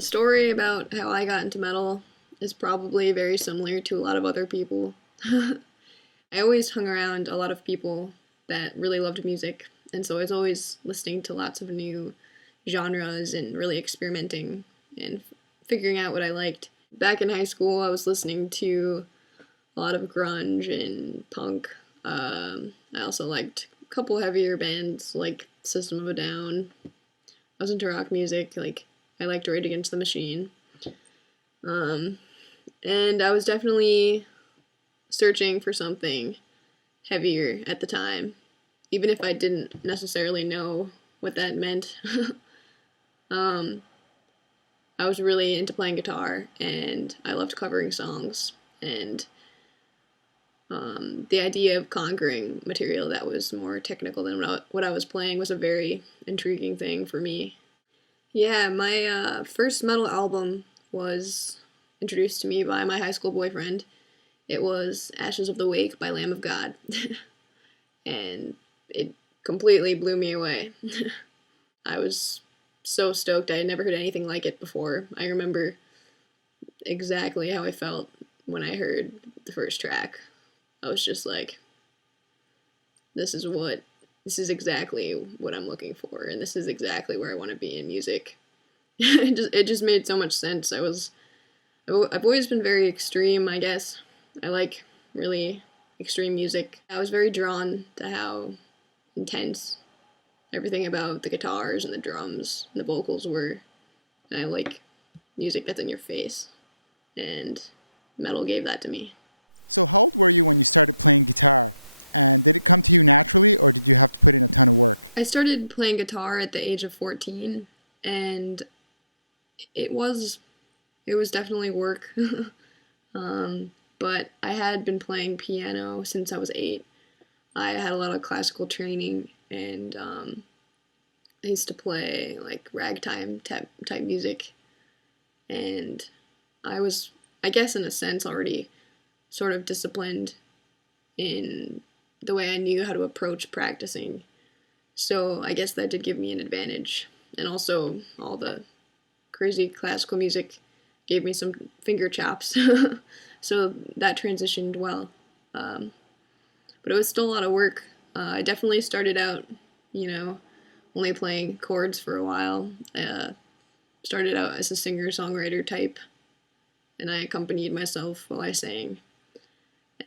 The story about how I got into metal is probably very similar to a lot of other people. I always hung around a lot of people that really loved music, and so I was always listening to lots of new genres and really experimenting and figuring out what I liked. Back in high school, I was listening to a lot of grunge and punk. I also liked a couple heavier bands like System of a Down. I was into rock music, like I liked Rage Against the Machine. Um, and I was definitely searching for something heavier at the time, even if I didn't necessarily know what that meant. um, I was really into playing guitar, and I loved covering songs, and the idea of conquering material that was more technical than what I was playing was a very intriguing thing for me. Yeah, my first metal album was introduced to me by my high school boyfriend. It was Ashes of the Wake by Lamb of God, and it completely blew me away. I was so stoked. I had never heard anything like it before. I remember exactly how I felt when I heard the first track. I was just like, this is exactly what I'm looking for, and this is exactly where I want to be in music. It just made so much sense. I've always been very extreme, I guess. I like really extreme music. I was very drawn to how intense everything about the guitars and the drums and the vocals were. And I like music that's in your face. And metal gave that to me. I started playing guitar at the age of 14, and it was it was definitely work. But I had been playing piano since I was 8. I had a lot of classical training, and I used to play like ragtime type music, and I was, I guess, in a sense, already sort of disciplined in the way I knew how to approach practicing. So I guess that did give me an advantage, and also all the crazy classical music gave me some finger chops, so that transitioned well. Um, but it was still a lot of work. I definitely started out, you know, only playing chords for a while. Started out as a singer-songwriter type, and I accompanied myself while I sang.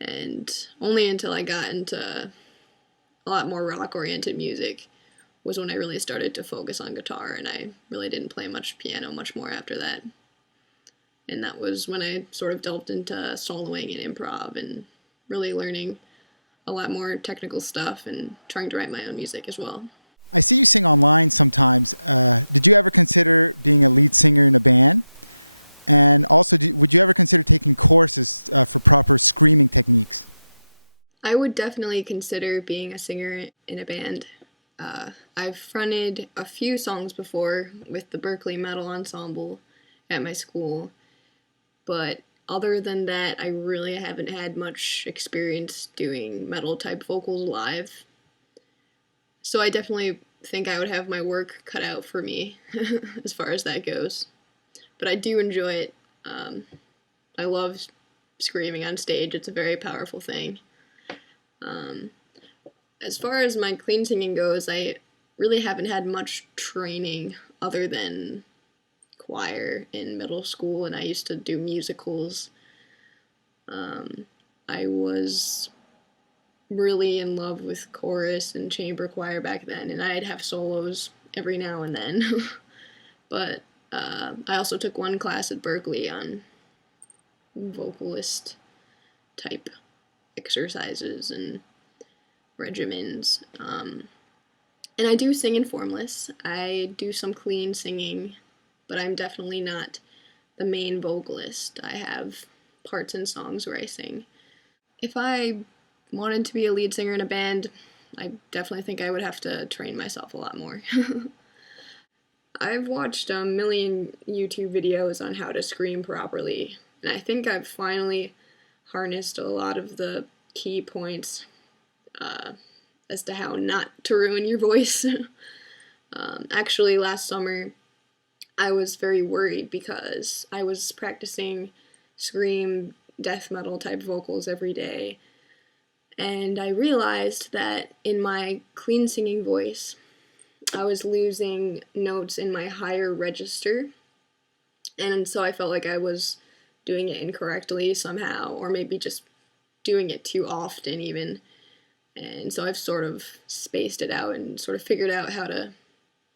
And only until I got into a lot more rock-oriented music was when I really started to focus on guitar, and I really didn't play much piano much more after that. And that was when I sort of delved into soloing and improv and really learning a lot more technical stuff and trying to write my own music as well. I would definitely consider being a singer in a band. I've fronted a few songs before with the Berkeley Metal Ensemble at my school, but other than that, I really haven't had much experience doing metal type vocals live. So I definitely think I would have my work cut out for me as far as that goes. But I do enjoy it. Um, I love screaming on stage, it's a very powerful thing. Um, as far as my clean singing goes, I really haven't had much training other than choir in middle school, and I used to do musicals. Um, I was really in love with chorus and chamber choir back then, and I'd have solos every now and then. But I also took one class at Berkeley on vocalist type exercises and regimens. And I do sing in Formless. I do some clean singing, but I'm definitely not the main vocalist. I have parts in songs where I sing. If I wanted to be a lead singer in a band, I definitely think I would have to train myself a lot more. I've watched a million YouTube videos on how to scream properly, and I think I've finally harnessed a lot of the key points uh, as to how not to ruin your voice. Actually, last summer, I was very worried because I was practicing scream death metal type vocals every day, and I realized that in my clean singing voice, I was losing notes in my higher register, and so I felt like I was doing it incorrectly somehow, or maybe just doing it too often even. And so I've sort of spaced it out and sort of figured out how to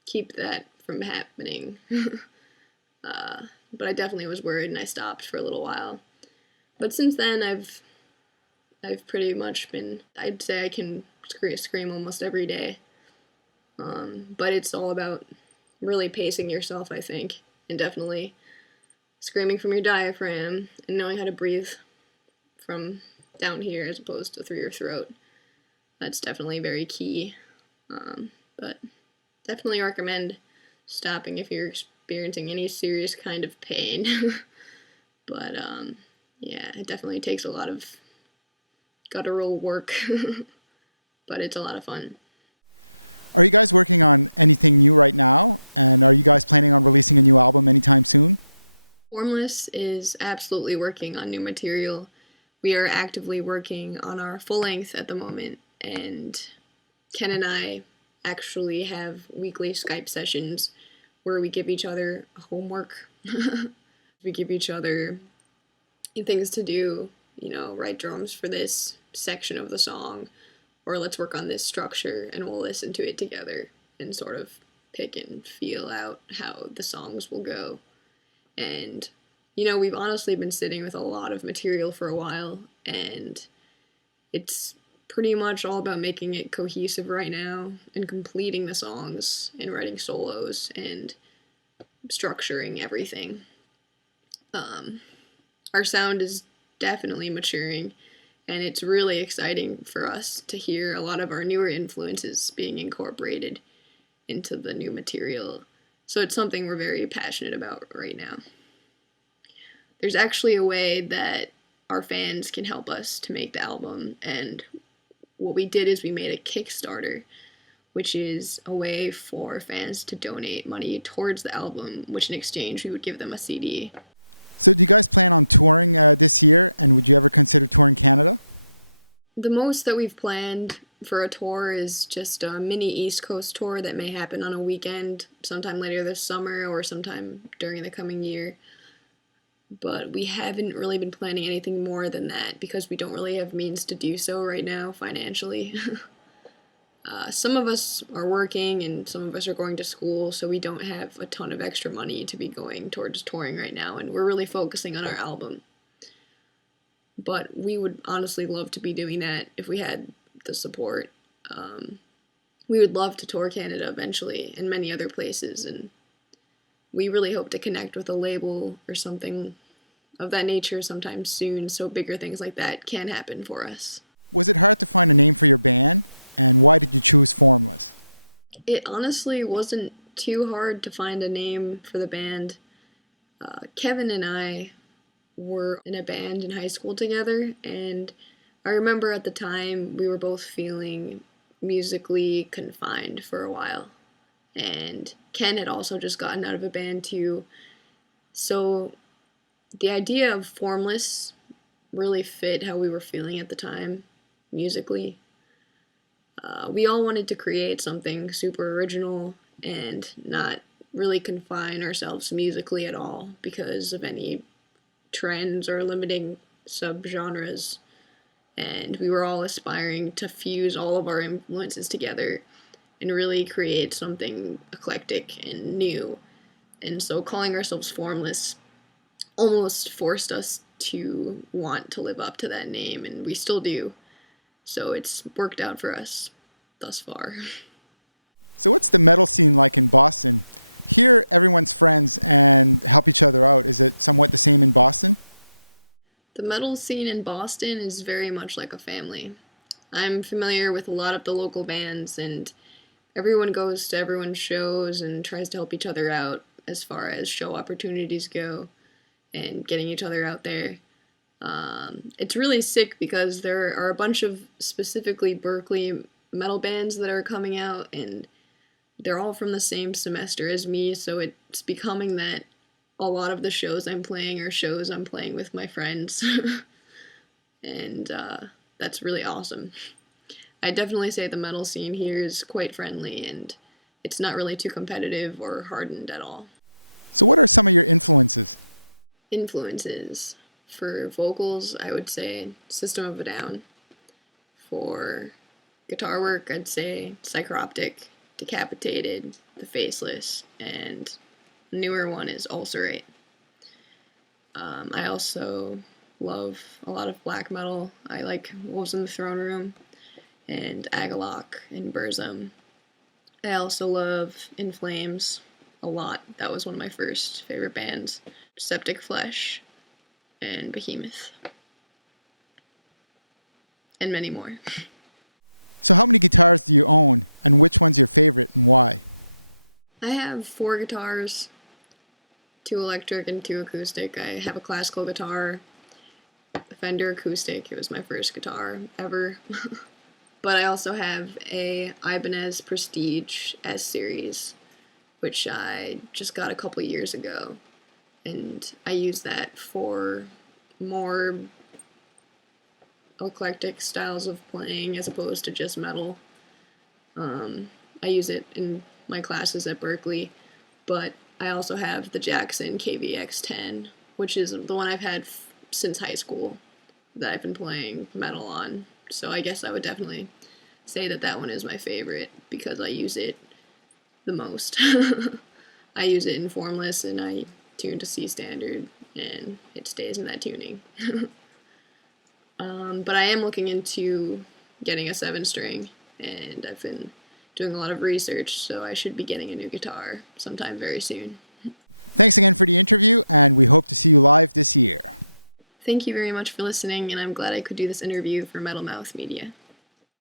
keep that from happening. But I definitely was worried and I stopped for a little while. But since then, I've pretty much been, I'd say I can scream almost every day. But it's all about really pacing yourself, I think, and definitely screaming from your diaphragm and knowing how to breathe from down here as opposed to through your throat. That's definitely very key. But definitely recommend stopping if you're experiencing any serious kind of pain. But yeah, it definitely takes a lot of guttural work, but it's a lot of fun. Formless is absolutely working on new material. We are actively working on our full length at the moment, and Ken and I actually have weekly Skype sessions where we give each other homework. We give each other things to do, write drums for this section of the song, or let's work on this structure, and we'll listen to it together and sort of pick and feel out how the songs will go. And, we've honestly been sitting with a lot of material for a while, and it's pretty much all about making it cohesive right now and completing the songs and writing solos and structuring everything. Our sound is definitely maturing, and it's really exciting for us to hear a lot of our newer influences being incorporated into the new material. So it's something we're very passionate about right now. There's actually a way that our fans can help us to make the album, and what we did is we made a Kickstarter, which is a way for fans to donate money towards the album, which in exchange we would give them a CD. The most that we've planned for a tour is just a mini East Coast tour that may happen on a weekend sometime later this summer or sometime during the coming year. But we haven't really been planning anything more than that because we don't really have means to do so right now financially. Some of us are working and some of us are going to school, so we don't have a ton of extra money to be going towards touring right now, and we're really focusing on our album. But we would honestly love to be doing that if we had the support. We would love to tour Canada eventually and many other places, and we really hope to connect with a label or something of that nature sometime soon so bigger things like that can happen for us. It honestly wasn't too hard to find a name for the band. Kevin and I were in a band in high school together, and I remember at the time we were both feeling musically confined for a while. And Ken had also just gotten out of a band too. So the idea of Formless really fit how we were feeling at the time, musically. We all wanted to create something super original and not really confine ourselves musically at all because of any trends or limiting subgenres. And we were all aspiring to fuse all of our influences together and really create something eclectic and new. And so calling ourselves Formless almost forced us to want to live up to that name, and we still do. So it's worked out for us thus far. The metal scene in Boston is very much like a family. I'm familiar with a lot of the local bands, and everyone goes to everyone's shows and tries to help each other out as far as show opportunities go and getting each other out there. It's really sick because there are a bunch of specifically Berkeley metal bands that are coming out, and they're all from the same semester as me, so it's becoming that a lot of the shows I'm playing are shows I'm playing with my friends, and that's really awesome. I definitely say the metal scene here is quite friendly, and it's not really too competitive or hardened at all. Influences for vocals, I would say System of a Down. For guitar work, I'd say Psychroptic, Decapitated, The Faceless, and the newer one is Ulcerate. I also love a lot of black metal. I like Wolves in the Throne Room and Agalloch and Burzum. I also love In Flames a lot. That was one of my first favorite bands. Septic Flesh and Behemoth. And many more. I have 4 guitars, 2 electric and 2 acoustic. I have a classical guitar, a Fender acoustic. It was my first guitar ever. But I also have a Ibanez Prestige S series, which I just got a couple years ago, and I use that for more eclectic styles of playing as opposed to just metal. I use it in my classes at Berkeley, but I also have the Jackson KVX10, which is the one I've had since high school that I've been playing metal on. So I guess I would definitely say that that one is my favorite because I use it the most. I use it in Formless and I tune to C standard and it stays in that tuning. But I am looking into getting a 7 string and I've been doing a lot of research, so I should be getting a new guitar sometime very soon. Thank you very much for listening, and I'm glad I could do this interview for Metal Mouth Media.